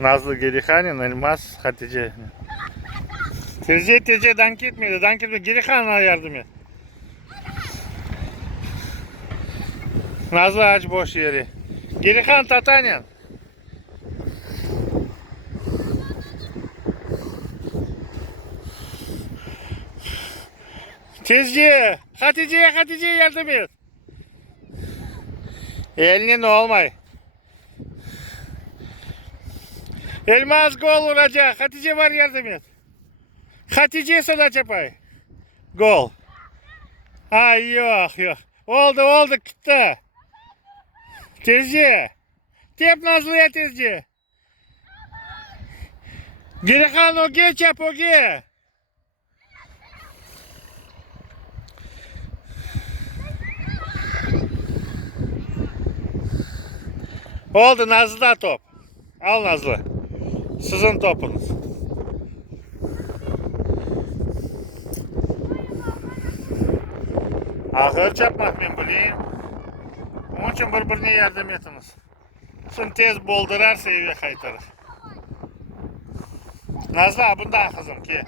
Nazlı Gerihan'ın Elmas Hatice. Tezce dank etmedi. Dank etmedi. Gerihan'a yardım et. Nazlı aç boş yeri. Gerihan Tatanyan. Tezci. Hatice'ye yardım et. Elinin olmay. Elmas gol vuracak. Hatice var yardım et. Hatice sana çapay. Gol. Ay yok. Oldu gitti. Tezci. Tep Nazlı'ya tezci. Gerihan oge çap oge. Oldu Nazlı'da top. Al Nazlı. Sizin topunuz. Ahır çapmak ben bileyim. Onun için birbirine yardım etiniz. Şimdi tez boldurarsa eve kaytarır. Nazlı bunda kızım ki.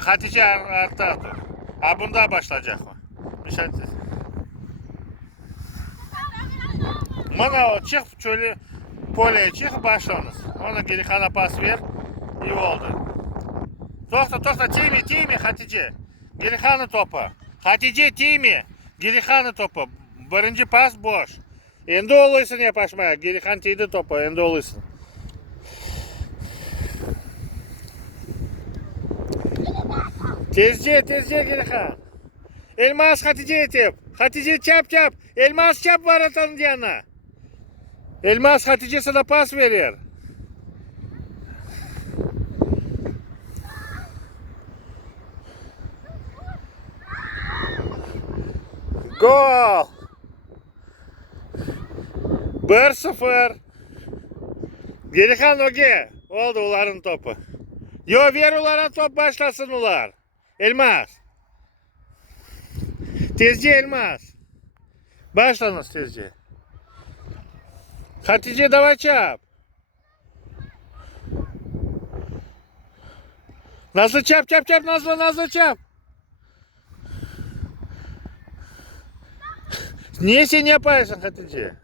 Hatice artta dur. Bunda başlayacak o. Müşahit. Bana o çık şöyle poleye çık başlanız. Ona geri kana pas ver. İyi oldu. Toxta tiymi Hatice. Gerihan'ı topu. Hatice tiymi. Gerihan'ı topu. Birinci pas boş. Endi oluysun yapaşmaya. Gerihan tiydi topu. Endi oluysun. Tezce Gerihan. Elmas Hatice'ye tep. Hatice çap. Elmas çap var atanın yanına. Elmas Hatice sana pas verir. Gol. 1-0. Gerihan oge. Oldu uların topu. Yo ver uların top başlasın ular. Elmas. Tezci Elmas. Başlanız tezci. Hatice давай çap. Nazlı çap Nazlı çap. Niye sen yapıyorsun Hatice?